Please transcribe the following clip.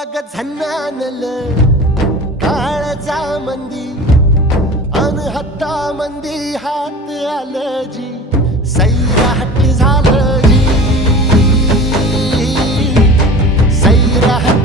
अग झन्नानल काळजा मंदी अन हत्ता मंदी हात आलं जी सैराट झालं जी सैराट